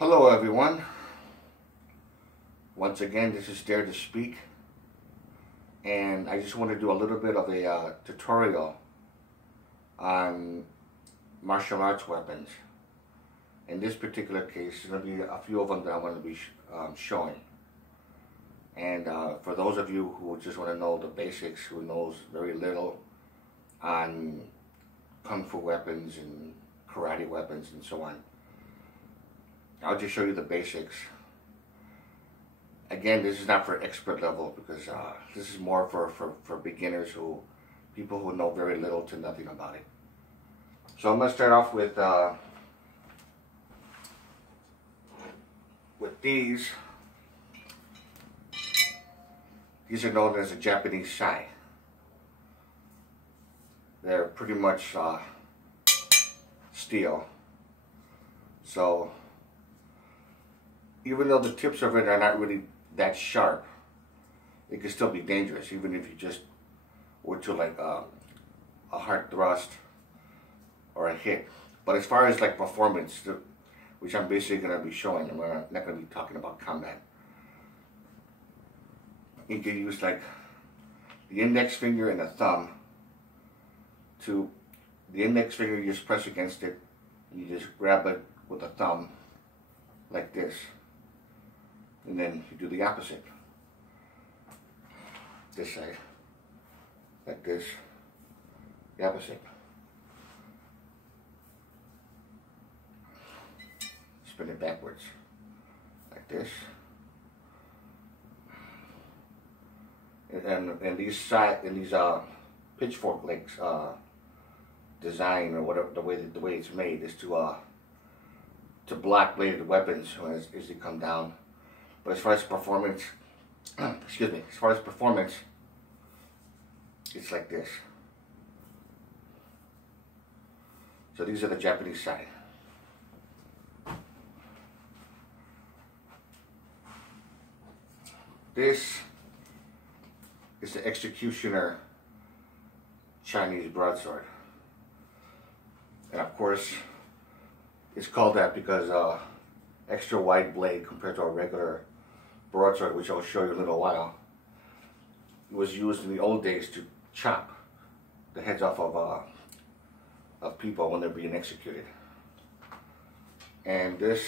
Hello everyone. Once again, this is Dare to Speak, and I just want to do a little bit of a tutorial on martial arts weapons. In this particular case, there's going to be a few of them that I want to be showing. And for those of you who just want to know the basics, who knows very little on kung fu weapons and karate weapons and so on, I'll just show you the basics. Again, this is not for expert level because this is more for beginners, people who know very little to nothing about it. So I'm going to start off with these. These are known as a Japanese sai. They're pretty much steel. So even though the tips of it are not really that sharp, it can still be dangerous, even if you just were to like a hard thrust or a hit. But as far as like performance, which I'm basically going to be showing, I'm not going to be talking about combat. You can use like the index finger and the thumb to, the index finger you just press against it, you just grab it with the thumb like this. And then you do the opposite. This side. Like this. The opposite. Spin it backwards. Like this. And these pitchfork legs design, or whatever, the way it's made is to block bladed weapons as they come down. But as far as performance, excuse me, as far as performance, it's like this. So these are the Japanese sai. This is the Executioner Chinese broadsword. And of course, it's called that because extra wide blade compared to a regular broadsword, which I'll show you in a little while. It was used in the old days to chop the heads off of people when they're being executed. And this,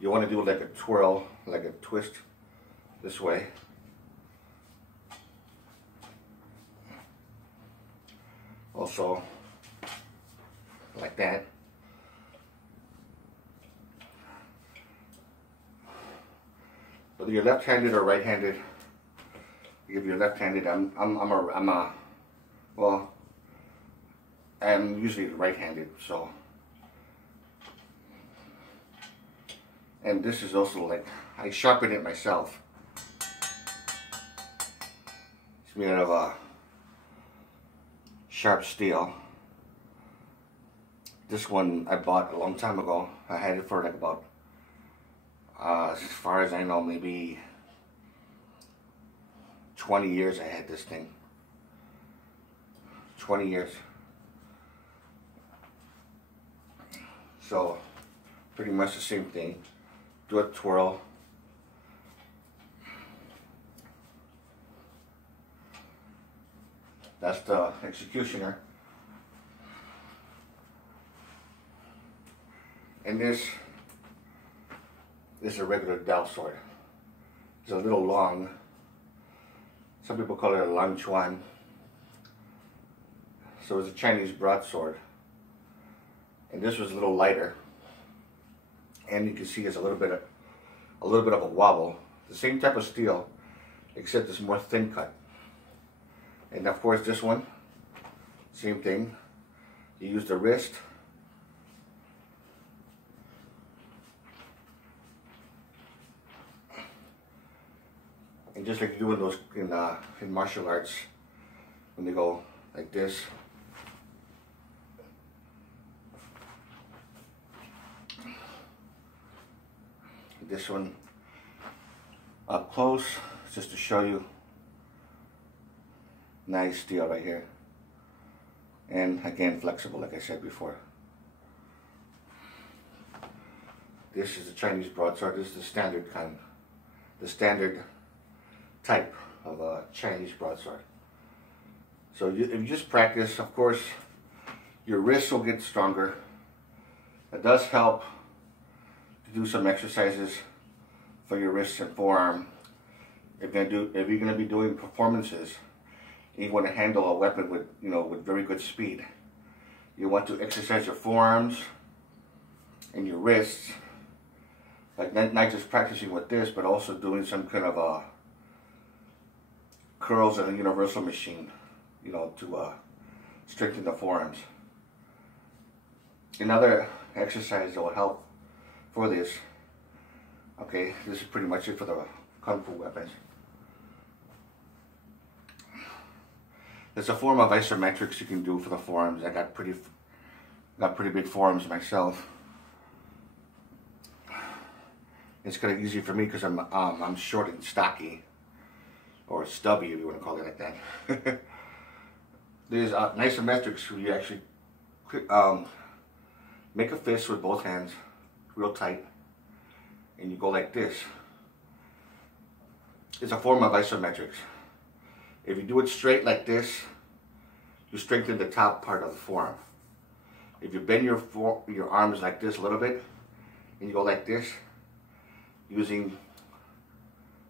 you want to do like a twirl, like a twist this way. Also, like that. Whether you're left-handed or right-handed, if you're left-handed, well, I'm usually right-handed, so. And this is also like, I sharpen it myself. It's made out of sharp steel. This one I bought a long time ago. I had it for like about, as far as I know, maybe 20 years I had this thing. 20 years. So, pretty much the same thing. Do a twirl. That's the Executioner. And this is a regular Dao sword. It's a little long. Some people call it a Lang Chuan. So it's a Chinese broadsword. And this was a little lighter. And you can see it's a little bit of a wobble. The same type of steel, except it's more thin cut. And of course this one, same thing. You use the wrist. And just like you do in those in martial arts, when they go like this. This one up close, just to show you. Nice steel right here. And again, flexible, like I said before. This is the Chinese broadsword. This is the standard kind, the standard type of a Chinese broadsword. So if you just practice, of course, your wrists will get stronger. It does help to do some exercises for your wrists and forearm. If you're gonna be doing performances, and you want to handle a weapon with with very good speed, you want to exercise your forearms and your wrists, like not just practicing with this, but also doing some kind of curls in a universal machine, to strengthen the forearms. Another exercise that will help for this, okay, this is pretty much it for the Kung Fu weapons. There's a form of isometrics you can do for the forearms. I got pretty big forearms myself. It's kind of easy for me because I'm short and stocky, or stubby if you want to call it like that. There's isometrics where you actually make a fist with both hands, real tight, and you go like this. It's a form of isometrics. If you do it straight like this, you strengthen the top part of the forearm. If you bend your arms like this a little bit, and you go like this, using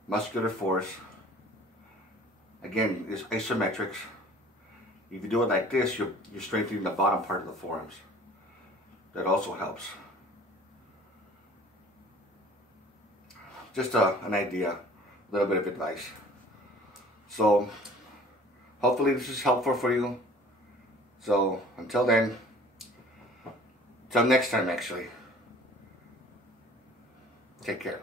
muscular force, again, it's isometrics. If you do it like this, you're strengthening the bottom part of the forearms. That also helps. Just an idea, a little bit of advice. So, hopefully this is helpful for you. So, until then, till next time actually, take care.